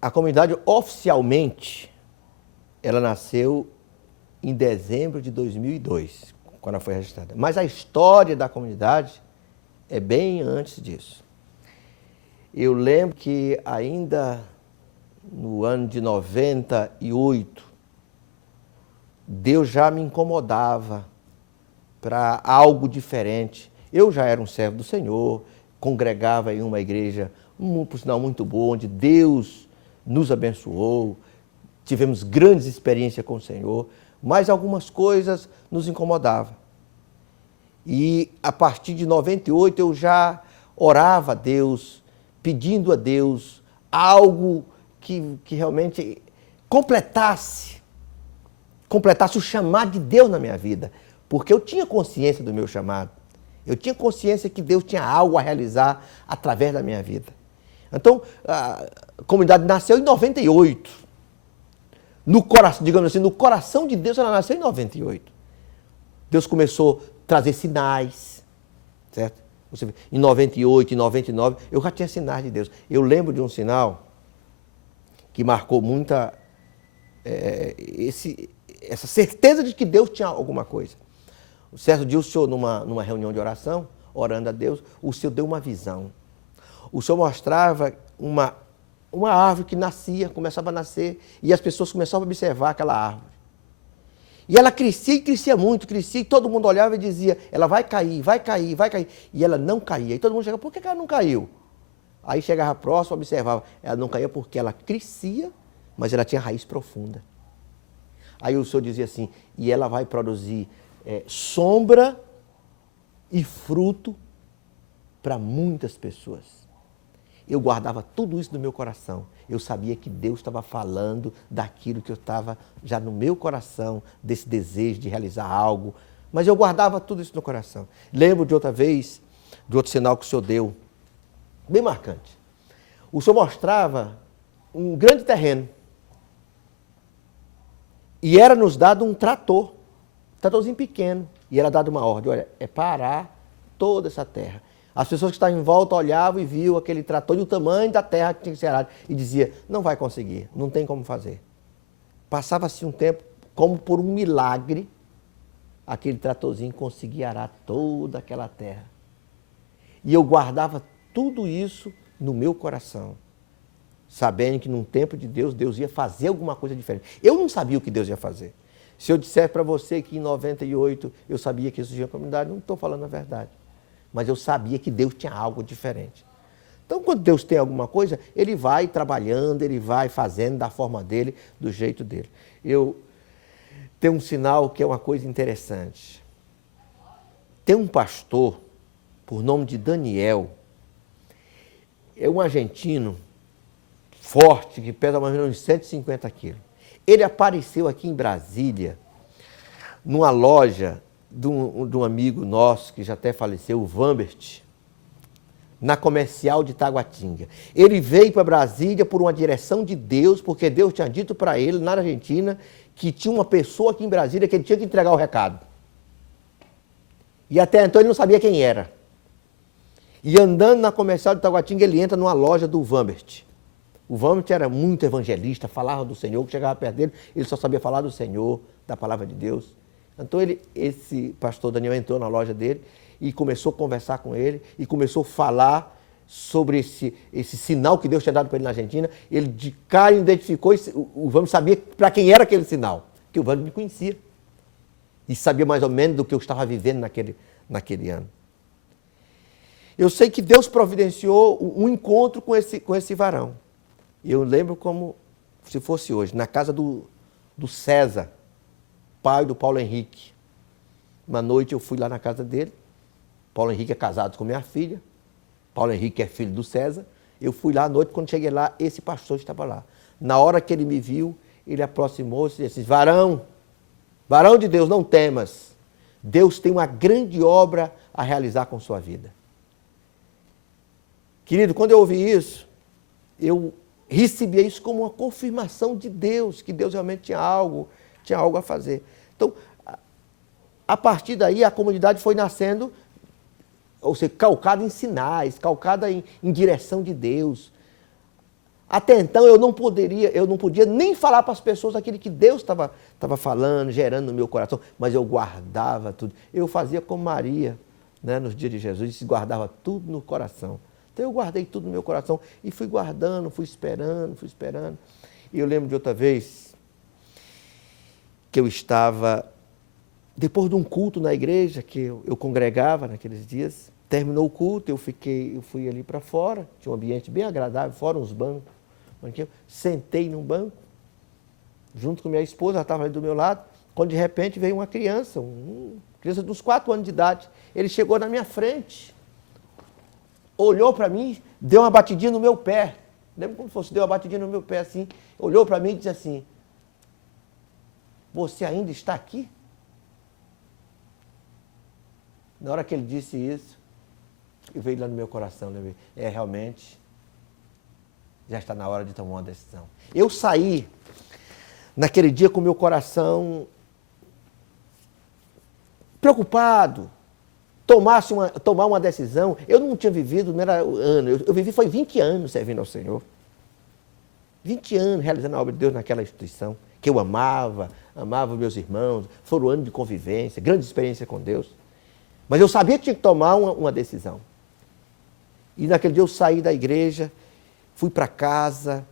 A comunidade, oficialmente, ela nasceu em dezembro de 2002, quando ela foi registrada. Mas a história da comunidade é bem antes disso. Eu lembro que ainda no ano de 98, Deus já me incomodava para algo diferente. Eu já era um servo do Senhor, congregava em uma igreja, por sinal, muito boa, onde Deus nos abençoou, tivemos grandes experiências com o Senhor, mas algumas coisas nos incomodavam. E a partir de 98 eu já orava a Deus, pedindo a Deus algo que realmente completasse o chamado de Deus na minha vida. Porque eu tinha consciência do meu chamado. Eu tinha consciência que Deus tinha algo a realizar através da minha vida. Então, a comunidade nasceu em 98. No coração, digamos assim, no coração de Deus ela nasceu em 98. Deus começou a trazer sinais, certo? Em 98, em 99, eu já tinha sinais de Deus. Eu lembro de um sinal que marcou muita essa certeza de que Deus tinha alguma coisa. Um certo dia o senhor, numa reunião de oração, orando a Deus, o senhor deu uma visão. O senhor mostrava uma árvore que nascia, começava a nascer, e as pessoas começavam a observar aquela árvore. E ela crescia e crescia muito, crescia, e todo mundo olhava e dizia, ela vai cair, vai cair, vai cair. E ela não caía. E todo mundo chegava, por que ela não caiu? Aí chegava próximo, observava, ela não caía porque ela crescia, mas ela tinha raiz profunda. Aí o senhor dizia assim, e ela vai produzir sombra e fruto para muitas pessoas. Eu guardava tudo isso no meu coração. Eu sabia que Deus estava falando daquilo que eu estava já no meu coração, desse desejo de realizar algo. Mas eu guardava tudo isso no coração. Lembro de outra vez, de outro sinal que o senhor deu, bem marcante. O senhor mostrava um grande terreno. E era nos dado um tratorzinho pequeno. E era dado uma ordem, olha, é parar toda essa terra. As pessoas que estavam em volta olhavam e viam aquele trator e o tamanho da terra que tinha que ser arado. E dizia, não vai conseguir, não tem como fazer. Passava-se um tempo, como por um milagre, aquele tratorzinho conseguia arar toda aquela terra. E eu guardava tudo isso no meu coração, sabendo que num tempo de Deus, Deus ia fazer alguma coisa diferente. Eu não sabia o que Deus ia fazer. Se eu disser para você que em 98 eu sabia que isso tinha comunidade, não estou falando a verdade. Mas eu sabia que Deus tinha algo diferente. Então, quando Deus tem alguma coisa, Ele vai trabalhando, Ele vai fazendo da forma dEle, do jeito dEle. Eu tenho um sinal que é uma coisa interessante. Tem um pastor, por nome de Daniel, é um argentino forte, que pesa mais ou menos 150 quilos. Ele apareceu aqui em Brasília, numa loja de um amigo nosso, que já até faleceu, o Vambert, na comercial de Taguatinga. Ele veio para Brasília por uma direção de Deus, porque Deus tinha dito para ele, na Argentina, que tinha uma pessoa aqui em Brasília que ele tinha que entregar o recado. E até então ele não sabia quem era. E andando na comercial de Taguatinga, ele entra numa loja do Vambert. O Vambert era muito evangelista, falava do Senhor, que chegava perto dele, ele só sabia falar do Senhor, da palavra de Deus. Então esse pastor Daniel entrou na loja dele e começou a conversar com ele e começou a falar sobre esse sinal que Deus tinha dado para ele na Argentina. Ele de cara identificou, o Vambert sabia para quem era aquele sinal, que o Vambert me conhecia. E sabia mais ou menos do que eu estava vivendo naquele ano. Eu sei que Deus providenciou um encontro com esse varão. Eu lembro como se fosse hoje, na casa do César, pai do Paulo Henrique. Uma noite eu fui lá na casa dele. Paulo Henrique é casado com minha filha. Paulo Henrique é filho do César. Eu fui lá à noite, quando cheguei lá, esse pastor estava lá. Na hora que ele me viu, ele aproximou-se e disse, varão de Deus, não temas. Deus tem uma grande obra a realizar com sua vida. Querido, quando eu ouvi isso, eu recebia isso como uma confirmação de Deus, que Deus realmente tinha algo a fazer. Então, a partir daí, a comunidade foi nascendo, ou seja, calcada em sinais, calcada em direção de Deus. Até então eu não podia nem falar para as pessoas aquilo que Deus estava falando, gerando no meu coração, mas eu guardava tudo. Eu fazia como Maria, né, nos dias de Jesus, guardava tudo no coração. Então eu guardei tudo no meu coração e fui guardando, fui esperando. E eu lembro de outra vez que eu estava, depois de um culto na igreja, que eu congregava naqueles dias, terminou o culto, eu fui ali para fora, tinha um ambiente bem agradável, fora uns bancos. Sentei num banco, junto com minha esposa, ela estava ali do meu lado, quando de repente veio uma criança, criança de uns 4 anos de idade. Ele chegou na minha frente, olhou para mim, deu uma batidinha no meu pé. Lembra como fosse, deu uma batidinha no meu pé assim, olhou para mim e disse assim: você ainda está aqui? Na hora que ele disse isso, eu veio lá no meu coração, lembrei, realmente, já está na hora de tomar uma decisão. Eu saí naquele dia com o meu coração preocupado, tomar uma decisão. Eu não tinha vivido, não era ano, eu vivi foi 20 anos servindo ao Senhor. 20 anos realizando a obra de Deus naquela instituição, que eu amava meus irmãos, foram anos de convivência, grande experiência com Deus. Mas eu sabia que tinha que tomar uma decisão. E naquele dia eu saí da igreja, fui para casa,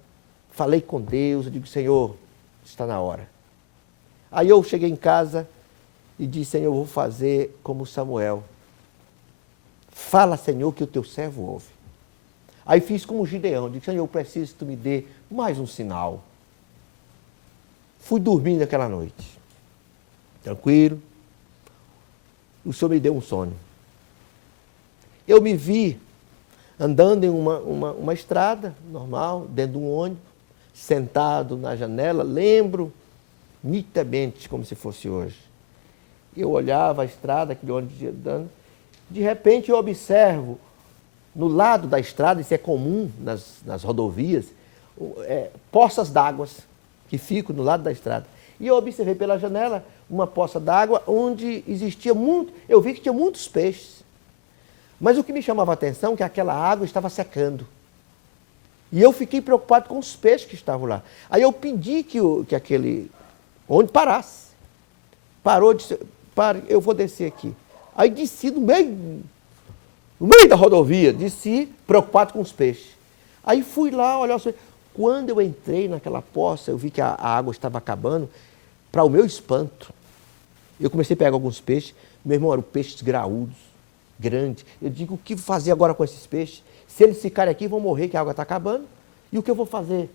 falei com Deus, eu digo: Senhor, está na hora. Aí eu cheguei em casa e disse: Senhor, eu vou fazer como Samuel. Fala, Senhor, que o teu servo ouve. Aí fiz como Gideão, disse: Senhor, eu preciso que tu me dê mais um sinal. Fui dormir naquela noite, tranquilo. O Senhor me deu um sonho. Eu me vi andando em uma estrada normal, dentro de um ônibus, sentado na janela, lembro nitidamente como se fosse hoje. Eu olhava a estrada, aquele ônibus andando, de repente eu observo, no lado da estrada, isso é comum nas rodovias, poças d'água que ficam no lado da estrada. E eu observei pela janela uma poça d'água onde existia eu vi que tinha muitos peixes. Mas o que me chamava a atenção é que aquela água estava secando. E eu fiquei preocupado com os peixes que estavam lá. Aí eu pedi que aquele ônibus parasse. Parou, disse: pare, eu vou descer aqui. Aí desci no meio da rodovia, desci preocupado com os peixes. Aí fui lá olhar os peixes. Quando eu entrei naquela poça, eu vi que a água estava acabando. Para o meu espanto, eu comecei a pegar alguns peixes. Meu irmão, eram peixes graúdos, grandes. Eu digo: o que fazer agora com esses peixes? Se eles ficarem aqui, vão morrer, que a água está acabando. E o que eu vou fazer?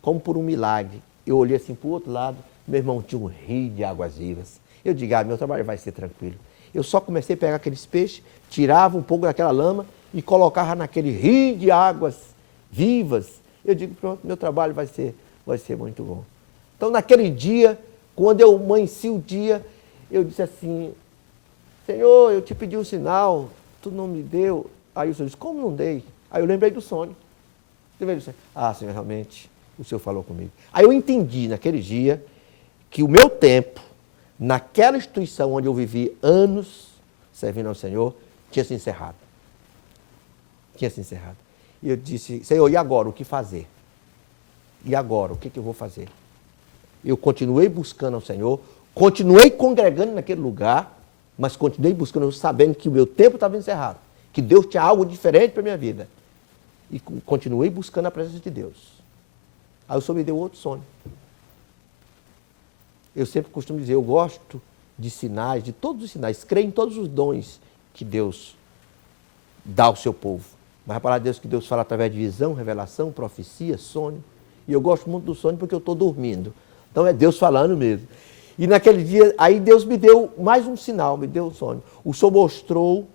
Como por um milagre, eu olhei assim para o outro lado, meu irmão, tinha um rio de águas vivas. Eu digo: meu trabalho vai ser tranquilo. Eu só comecei a pegar aqueles peixes, tirava um pouco daquela lama e colocava naquele rio de águas vivas. Eu digo: pronto, meu trabalho vai ser muito bom. Então, naquele dia, quando eu amanheci o dia, eu disse assim: Senhor, eu te pedi um sinal, tu não me deu. Aí o Senhor disse: como não dei? Aí eu lembrei do sonho. Senhor, realmente, o Senhor falou comigo. Aí eu entendi naquele dia que o meu tempo, naquela instituição onde eu vivi anos servindo ao Senhor, tinha se encerrado. Tinha se encerrado. E eu disse: Senhor, e agora o que fazer? E agora o que eu vou fazer? Eu continuei buscando ao Senhor, continuei congregando naquele lugar, mas continuei buscando, sabendo que o meu tempo estava encerrado, que Deus tinha algo diferente para a minha vida. E continuei buscando a presença de Deus. Aí o Senhor me deu outro sonho. Eu sempre costumo dizer: eu gosto de sinais, de todos os sinais, creio em todos os dons que Deus dá ao seu povo. Mas a palavra de Deus que Deus fala através de visão, revelação, profecia, sonho. E eu gosto muito do sonho porque eu estou dormindo. Então é Deus falando mesmo. E naquele dia, aí Deus me deu mais um sinal, me deu um sonho. O Senhor mostrou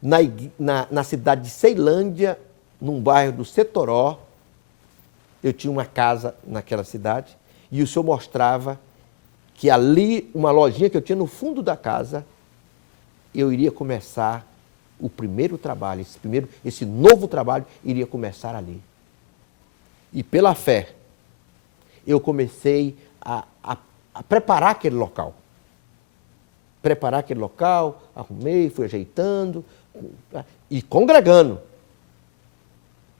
na cidade de Ceilândia, num bairro do Setoró. Eu tinha uma casa naquela cidade e o Senhor mostrava que ali, uma lojinha que eu tinha no fundo da casa, eu iria começar o primeiro trabalho, esse novo trabalho iria começar ali. E pela fé, eu comecei a preparar aquele local. Arrumei, fui ajeitando e congregando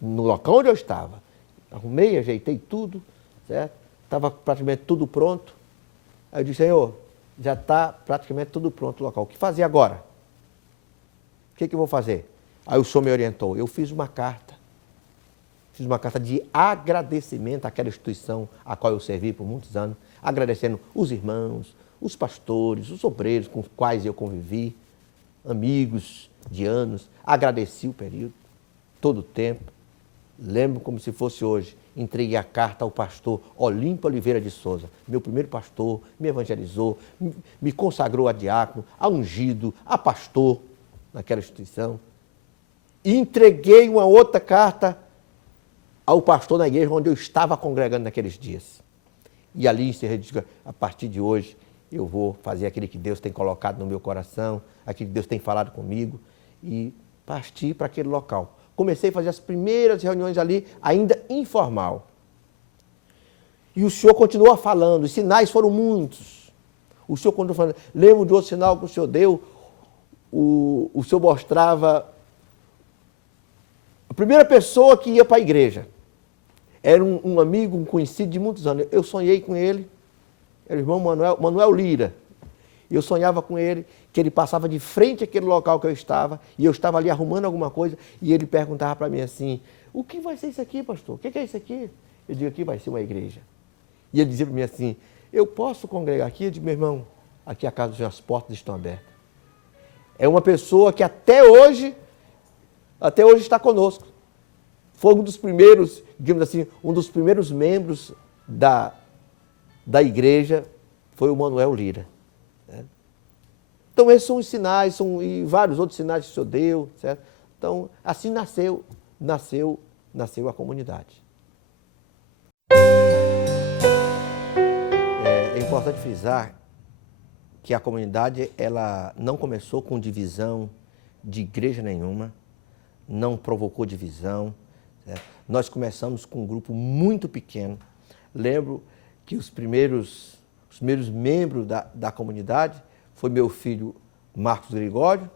no local onde eu estava. arrumei, ajeitei tudo, certo? Estava praticamente tudo pronto. Aí eu disse, Senhor, já está praticamente tudo pronto o local. O que fazer agora? O que eu vou fazer? Aí o Senhor me orientou. Eu fiz uma carta de agradecimento àquela instituição a qual eu servi por muitos anos, agradecendo os irmãos, os pastores, os obreiros com os quais eu convivi, amigos de anos, agradeci o período, todo o tempo. Lembro como se fosse hoje, entreguei a carta ao pastor Olímpio Oliveira de Souza, meu primeiro pastor, me evangelizou, me consagrou a diácono, a ungido, a pastor naquela instituição. E entreguei uma outra carta ao pastor na igreja onde eu estava congregando naqueles dias. E ali encerrei, a partir de hoje, eu vou fazer aquilo que Deus tem colocado no meu coração, aquilo que Deus tem falado comigo, e parti para aquele local. Comecei a fazer as primeiras reuniões ali, ainda informal. E o Senhor continua falando, os sinais foram muitos. O Senhor continua falando. Lembro de outro sinal que o Senhor deu, o Senhor mostrava a primeira pessoa que ia para a igreja. Era um amigo, um conhecido de muitos anos. Eu sonhei com ele, era o irmão Manuel Lira. E eu sonhava com ele, que ele passava de frente àquele local que eu estava, e eu estava ali arrumando alguma coisa, e ele perguntava para mim assim, o que vai ser isso aqui, pastor? O que é isso aqui? Eu digo, aqui vai ser uma igreja. E ele dizia para mim assim, eu posso congregar aqui? Eu digo, meu irmão, aqui a casa dos meus portas estão abertas. É uma pessoa que até hoje está conosco. Foi um dos primeiros, digamos assim, um dos primeiros membros da igreja, foi o Manuel Lira. Né? Então, esses são os sinais, e vários outros sinais que o Senhor deu, certo? Então, assim nasceu a comunidade. É importante frisar que a comunidade, ela não começou com divisão de igreja nenhuma, não provocou divisão. Nós começamos com um grupo muito pequeno. Lembro que os primeiros membros da comunidade foi meu filho Marcos Gregório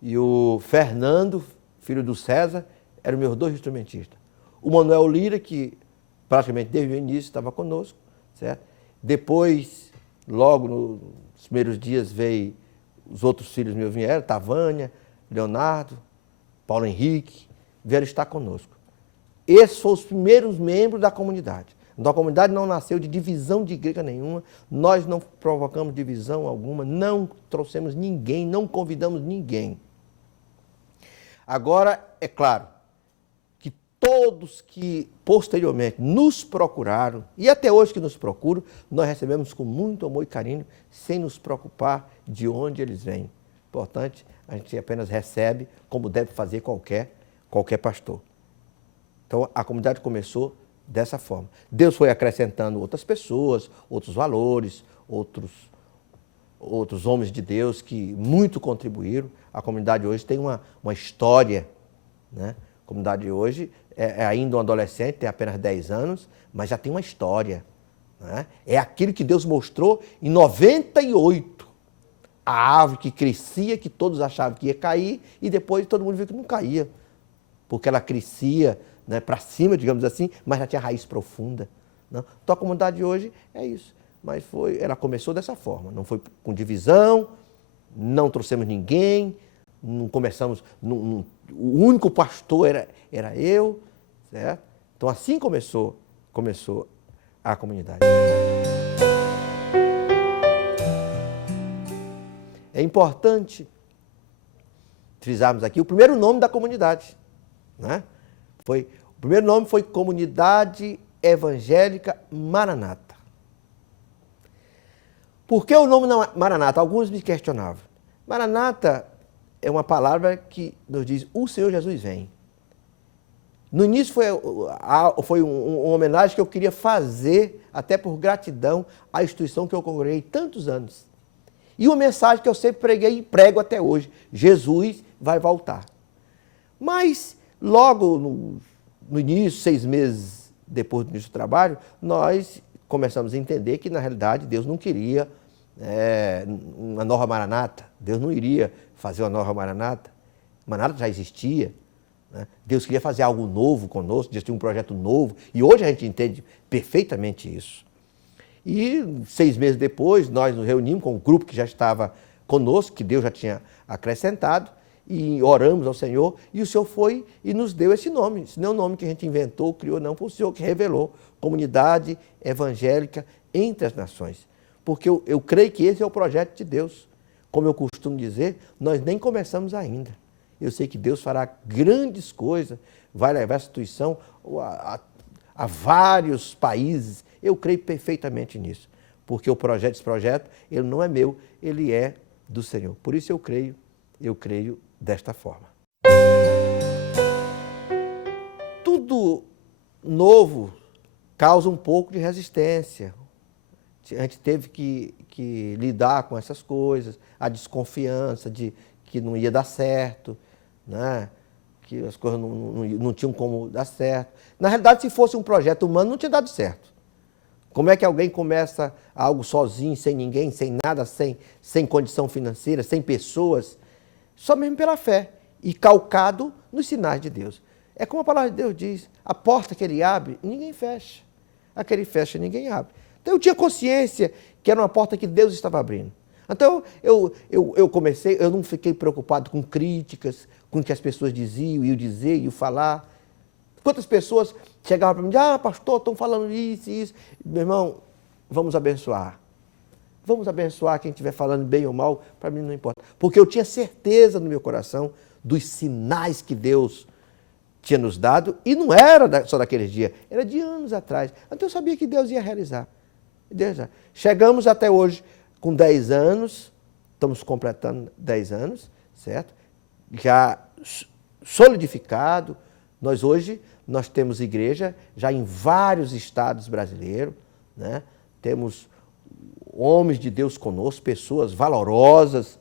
e o Fernando, filho do César, eram meus dois instrumentistas. O Manuel Lira, que praticamente desde o início estava conosco, certo? Depois, logo nos primeiros dias, veio os outros filhos meus vieram, Tavânia, Leonardo, Paulo Henrique, vieram estar conosco. Esses foram os primeiros membros da comunidade. Então, a comunidade não nasceu de divisão de igreja nenhuma, nós não provocamos divisão alguma, não trouxemos ninguém, não convidamos ninguém. Agora, é claro, que todos que posteriormente nos procuraram, e até hoje que nos procuram, nós recebemos com muito amor e carinho, sem nos preocupar de onde eles vêm. Importante, a gente apenas recebe, como deve fazer qualquer pastor. Então, a comunidade começou dessa forma. Deus foi acrescentando outras pessoas, outros valores, outros homens de Deus que muito contribuíram. A comunidade hoje tem uma história, né? A comunidade hoje é ainda um adolescente, tem apenas 10 anos, mas já tem uma história. Né? É aquilo que Deus mostrou em 98. A árvore que crescia, que todos achavam que ia cair, e depois todo mundo viu que não caía, porque ela crescia, né, para cima, digamos assim, mas já tinha raiz profunda. Não? Então a comunidade hoje é isso. Mas ela começou dessa forma, não foi com divisão, não trouxemos ninguém, não começamos, o único pastor era eu, certo? Então assim começou a comunidade. É importante frisarmos aqui o primeiro nome da comunidade, né? O primeiro nome foi Comunidade Evangélica Maranata. Por que o nome Maranata? Alguns me questionavam. Maranata é uma palavra que nos diz, o Senhor Jesus vem. No início foi uma homenagem que eu queria fazer, até por gratidão, à instituição que eu congreguei tantos anos. E uma mensagem que eu sempre preguei e prego até hoje, Jesus vai voltar. Mas, logo no início, 6 meses depois do início do trabalho, nós começamos a entender que, na realidade, Deus não queria uma nova Maranata. Deus não iria fazer uma nova Maranata. Maranata já existia, né? Deus queria fazer algo novo conosco, Deus tinha um projeto novo, e hoje a gente entende perfeitamente isso. E 6 meses depois, nós nos reunimos com um grupo que já estava conosco, que Deus já tinha acrescentado, e oramos ao Senhor, e o Senhor foi e nos deu esse nome. Esse não é um nome que a gente inventou, criou, não, foi o Senhor que revelou. Comunidade Evangélica entre as Nações. Porque eu creio que esse é o projeto de Deus. Como eu costumo dizer, nós nem começamos ainda. Eu sei que Deus fará grandes coisas, vai levar a instituição a vários países. Eu creio perfeitamente nisso, porque esse projeto, ele não é meu, ele é do Senhor. Por isso eu creio desta forma. Tudo novo causa um pouco de resistência. A gente teve que lidar com essas coisas, a desconfiança de que não ia dar certo, né? Que as coisas não tinham como dar certo. Na realidade, se fosse um projeto humano, não tinha dado certo. Como é que alguém começa algo sozinho, sem ninguém, sem nada, sem condição financeira, sem pessoas? Só mesmo pela fé e calcado nos sinais de Deus. É como a palavra de Deus diz, a porta que ele abre, ninguém fecha. A que ele fecha, ninguém abre. Então eu tinha consciência que era uma porta que Deus estava abrindo. Então eu comecei, eu não fiquei preocupado com críticas, com o que as pessoas diziam, iam dizer, iam falar. Quantas pessoas chegavam para mim e diziam, pastor, estão falando isso e isso. Meu irmão, vamos abençoar. Vamos abençoar quem estiver falando bem ou mal, para mim não importa. Porque eu tinha certeza no meu coração dos sinais que Deus tinha nos dado, e não era só daqueles dias, era de anos atrás. Então eu sabia que Deus ia realizar. Chegamos até hoje com 10 anos, estamos completando 10 anos, certo? Já solidificado. Hoje nós temos igreja já em vários estados brasileiros, né? Temos homens de Deus conosco, pessoas valorosas,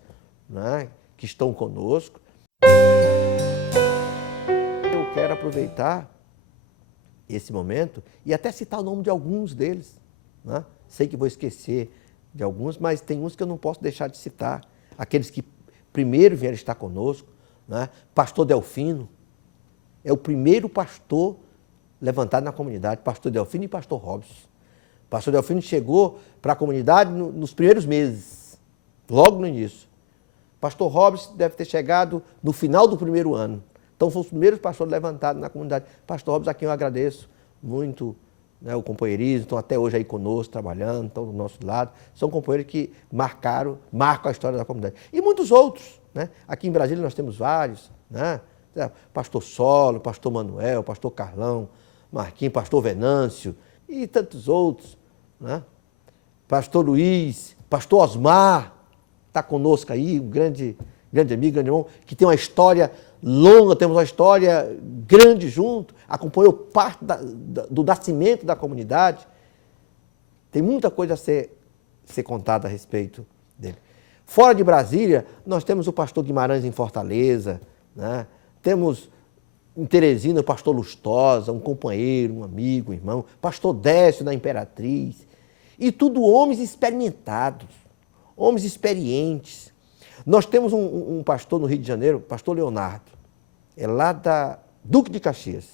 né? Que estão conosco. Eu quero aproveitar esse momento e até citar o nome de alguns deles, né? Sei que vou esquecer de alguns, mas tem uns que eu não posso deixar de citar. Aqueles que primeiro vieram estar conosco, né? Pastor Delfino, é o primeiro pastor levantado na comunidade, pastor Delfino e pastor Robson. Pastor Delfino chegou para a comunidade nos primeiros meses, logo no início. Pastor Robson deve ter chegado no final do primeiro ano. Então, foram os primeiros pastores levantados na comunidade. Pastor Robson, a quem eu agradeço muito, né, o companheirismo, estão até hoje aí conosco, trabalhando, estão do nosso lado. São companheiros que marcam a história da comunidade. E muitos outros, né? Aqui em Brasília nós temos vários, né? Pastor Solo, pastor Manuel, pastor Carlão, Marquinhos, pastor Venâncio e tantos outros, né? Pastor Luiz, pastor Osmar, está conosco aí, um grande amigo, grande irmão, que tem uma história longa, temos uma história grande junto, acompanhou parte do nascimento da comunidade. Tem muita coisa a ser contada a respeito dele. Fora de Brasília, nós temos o pastor Guimarães em Fortaleza, né? Temos em Teresina o pastor Lustosa, um companheiro, um amigo, um irmão, pastor Décio na Imperatriz, e tudo homens experimentados, homens experientes. Nós temos um pastor no Rio de Janeiro, pastor Leonardo, é lá da Duque de Caxias.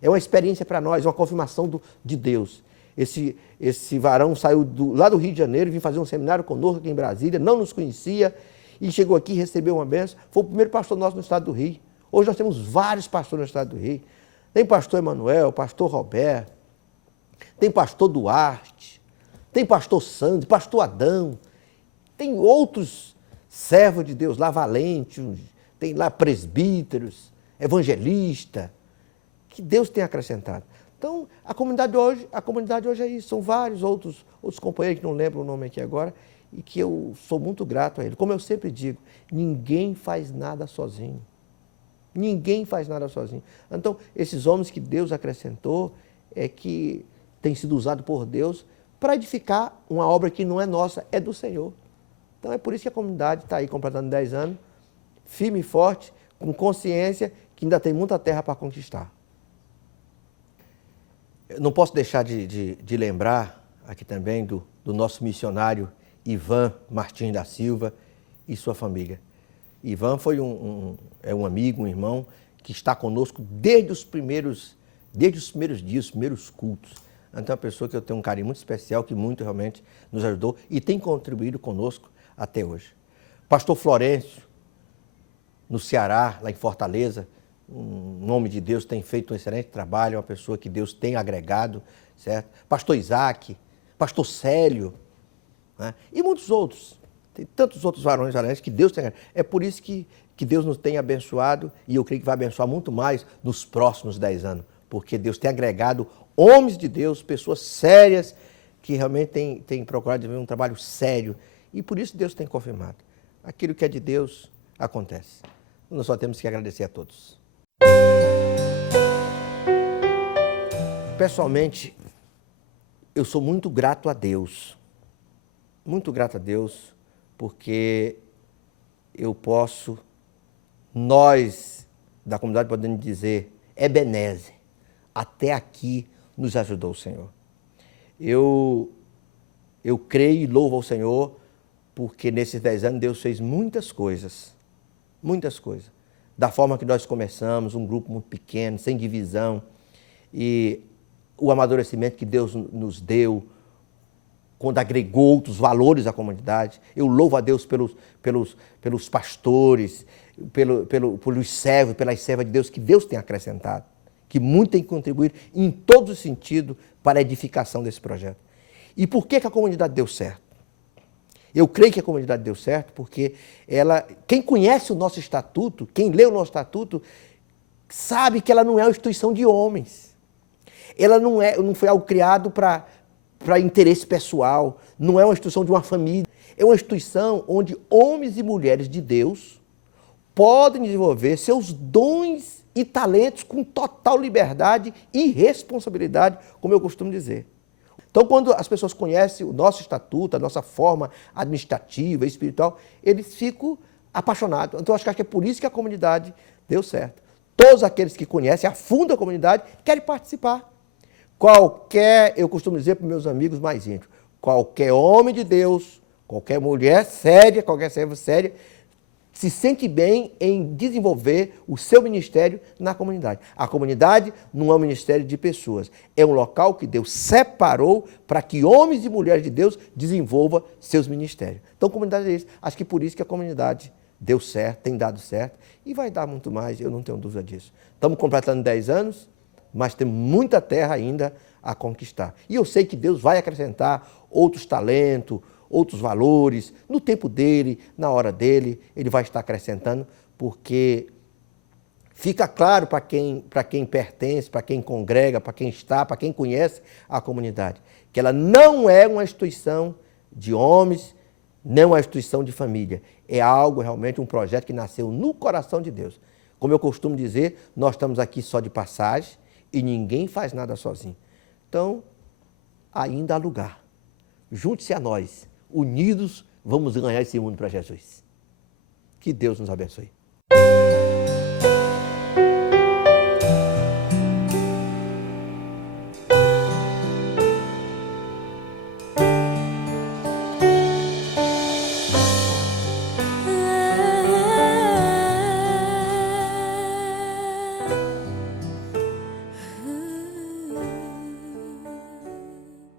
É uma experiência para nós, uma confirmação de Deus. Esse varão saiu lá do Rio de Janeiro, veio fazer um seminário conosco aqui em Brasília, não nos conhecia, e chegou aqui e recebeu uma bênção. Foi o primeiro pastor nosso no estado do Rio. Hoje nós temos vários pastores no estado do Rio. Tem pastor Emanuel, pastor Roberto, tem pastor Duarte, tem pastor Sandro, pastor Adão, tem outros servos de Deus lá, valentes, tem lá presbíteros, evangelista, que Deus tem acrescentado. Então, a comunidade hoje é isso, são vários outros companheiros que não lembro o nome aqui agora, e que eu sou muito grato a ele. Como eu sempre digo, ninguém faz nada sozinho. Ninguém faz nada sozinho. Então, esses homens que Deus acrescentou, que têm sido usados por Deus para edificar uma obra que não é nossa, é do Senhor. Então, é por isso que a comunidade está aí completando 10 anos, firme e forte, com consciência que ainda tem muita terra para conquistar. Eu não posso deixar de lembrar aqui também do nosso missionário Ivan Martins da Silva e sua família. Ivan foi um amigo, um irmão, que está conosco desde os primeiros dias, os primeiros cultos. Então é uma pessoa que eu tenho um carinho muito especial, que muito realmente nos ajudou e tem contribuído conosco até hoje. Pastor Florencio, no Ceará, lá em Fortaleza, um homem de Deus, tem feito um excelente trabalho, é uma pessoa que Deus tem agregado, certo? Pastor Isaac, Pastor Célio, né? E muitos outros. Tem tantos outros varões que Deus tem agregado. É por isso que Deus nos tem abençoado e eu creio que vai abençoar muito mais nos próximos 10 anos, porque Deus tem agregado homens de Deus, pessoas sérias, que realmente têm procurado desenvolver um trabalho sério. E por isso Deus tem confirmado. Aquilo que é de Deus acontece. Nós só temos que agradecer a todos. Pessoalmente, eu sou muito grato a Deus. Muito grato a Deus, porque nós da comunidade podemos dizer, Ebenezer, até aqui nos ajudou o Senhor. Eu creio e louvo ao Senhor, porque nesses 10 anos Deus fez muitas coisas, da forma que nós começamos, um grupo muito pequeno, sem divisão, e o amadurecimento que Deus nos deu, quando agregou outros valores à comunidade. Eu louvo a Deus pelos pastores, pelos servos, pelas servas de Deus, que Deus tem acrescentado, que muito tem contribuído em todos os sentidos para a edificação desse projeto. E por que a comunidade deu certo? Eu creio que a comunidade deu certo porque quem conhece o nosso estatuto, quem lê o nosso estatuto, sabe que ela não é uma instituição de homens. Ela não foi algo criado para interesse pessoal, não é uma instituição de uma família. É uma instituição onde homens e mulheres de Deus podem desenvolver seus dons e talentos com total liberdade e responsabilidade, como eu costumo dizer. Então, quando as pessoas conhecem o nosso estatuto, a nossa forma administrativa e espiritual, eles ficam apaixonados. Então, acho que é por isso que a comunidade deu certo. Todos aqueles que conhecem a fundo a comunidade querem participar. Eu costumo dizer para meus amigos mais íntimos, qualquer homem de Deus, qualquer mulher séria, qualquer serva séria, se sente bem em desenvolver o seu ministério na comunidade. A comunidade não é um ministério de pessoas, é um local que Deus separou para que homens e mulheres de Deus desenvolvam seus ministérios. Então, a comunidade é isso. Acho que por isso que a comunidade deu certo, tem dado certo e vai dar muito mais, eu não tenho dúvida disso. Estamos completando 10 anos, mas temos muita terra ainda a conquistar. E eu sei que Deus vai acrescentar outros talentos, outros valores, no tempo dele, na hora dele, ele vai estar acrescentando, porque fica claro para quem pertence, para quem congrega, para quem está, para quem conhece a comunidade, que ela não é uma instituição de homens, nem uma instituição de família. É algo, realmente, um projeto que nasceu no coração de Deus. Como eu costumo dizer, nós estamos aqui só de passagem e ninguém faz nada sozinho. Então, ainda há lugar. Junte-se a nós. Unidos, vamos ganhar esse mundo para Jesus. Que Deus nos abençoe.